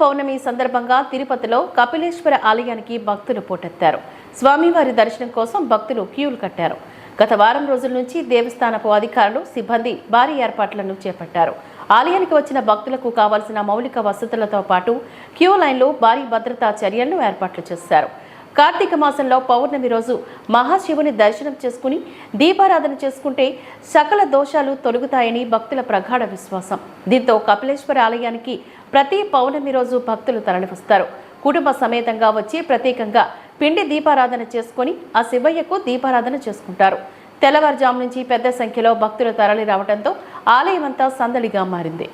పౌర్ణమి సందర్భంగా తిరుపతిలో కపిలేశ్వర ఆలయానికి భక్తులు పోటెత్తారు. స్వామివారి దర్శనం కోసం భక్తులు క్యూలు కట్టారు. గత వారం రోజుల నుంచి దేవస్థానపు అధికారులు, సిబ్బంది భారీ ఏర్పాట్లను చేపట్టారు. ఆలయానికి వచ్చిన భక్తులకు కావాల్సిన మౌలిక వసతులతో పాటు క్యూ లైన్లో భారీ భద్రతా చర్యలను ఏర్పాట్లు చేశారు. కార్తీక మాసంలో పౌర్ణమి రోజు మహాశివుని దర్శనం చేసుకుని దీపారాధన చేసుకుంటే సకల దోషాలు తొలగుతాయని భక్తుల ప్రగాఢ విశ్వాసం. దీంతో కపిలేశ్వర ఆలయానికి ప్రతి పౌర్ణమి రోజు భక్తులు తరలివస్తారు. కుటుంబ సమేతంగా వచ్చి ప్రత్యేకంగా పిండి దీపారాధన చేసుకుని ఆ శివయ్యకు దీపారాధన చేసుకుంటారు. తెల్లవారుజాము నుంచి పెద్ద సంఖ్యలో భక్తులు తరలి రావడంతో ఆలయమంతా సందడిగా మారింది.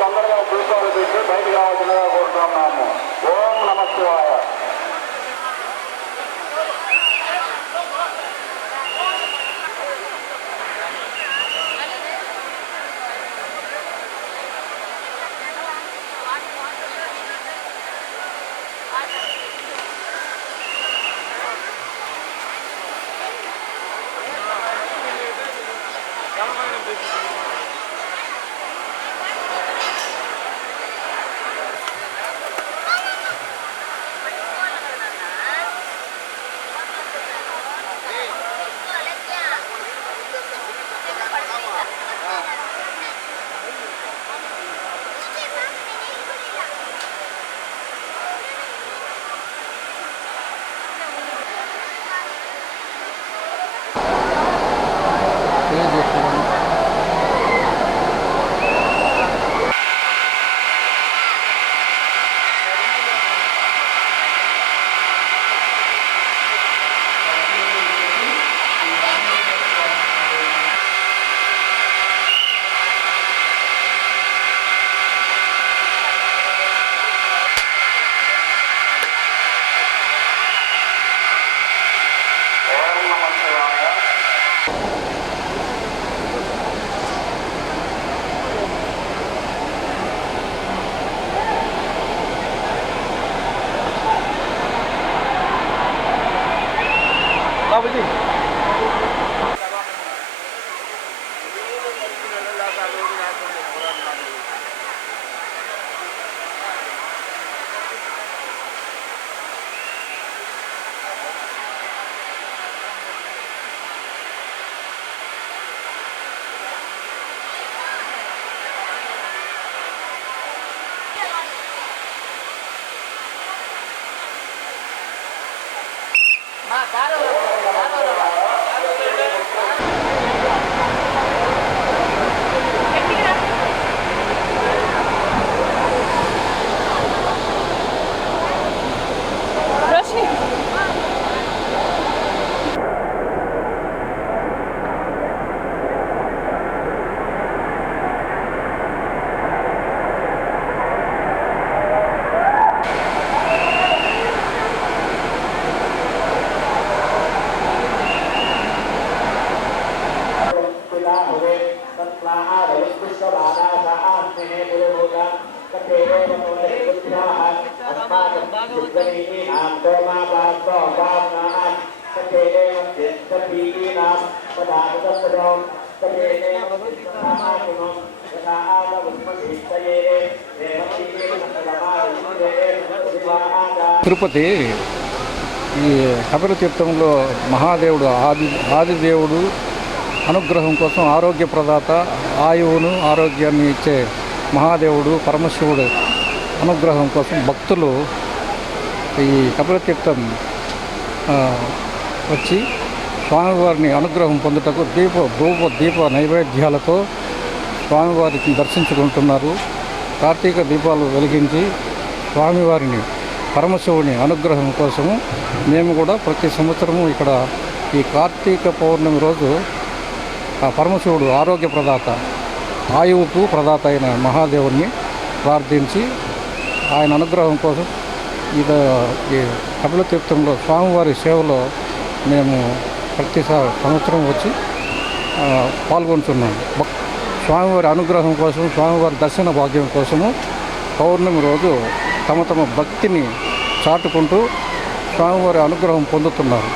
తొందరగా దీపాలు పెట్టి బయట కావాల్సిందిగా కోరుతున్నాము. ఓం నమః శివాయ. తిరుపతి ఈ కపిల తీర్థంలో మహాదేవుడు ఆదిదేవుడు అనుగ్రహం కోసం ఆరోగ్య ప్రదాత, ఆయువును ఆరోగ్యాన్ని ఇచ్చే మహాదేవుడు పరమశివుడు అనుగ్రహం కోసం భక్తులు ఈ కపిల తీర్థం వచ్చి స్వామివారిని అనుగ్రహం పొందుటకు దీప నైవేద్యాలతో స్వామివారిని దర్శించుకుంటున్నారు. కార్తీక దీపాలు వెలిగించి స్వామివారిని పరమశివుని అనుగ్రహం కోసము మేము కూడా ప్రతి సంవత్సరము ఇక్కడ ఈ కార్తీక పౌర్ణమి రోజు ఆ పరమశివుడు ఆరోగ్య ప్రదాత, ఆయువుకు ప్రదాత అయిన మహాదేవుని ప్రార్థించి ఆయన అనుగ్రహం కోసం ఈ కపిల తీర్థంలో స్వామివారి సేవలో మేము ప్రతి సంవత్సరం వచ్చి పాల్గొంటున్నాం. స్వామివారి అనుగ్రహం కోసం, స్వామివారి దర్శన భాగ్యం కోసము పౌర్ణమి రోజు తమ భక్తిని చాటుకుంటూ స్వామివారి అనుగ్రహం పొందుతున్నారు.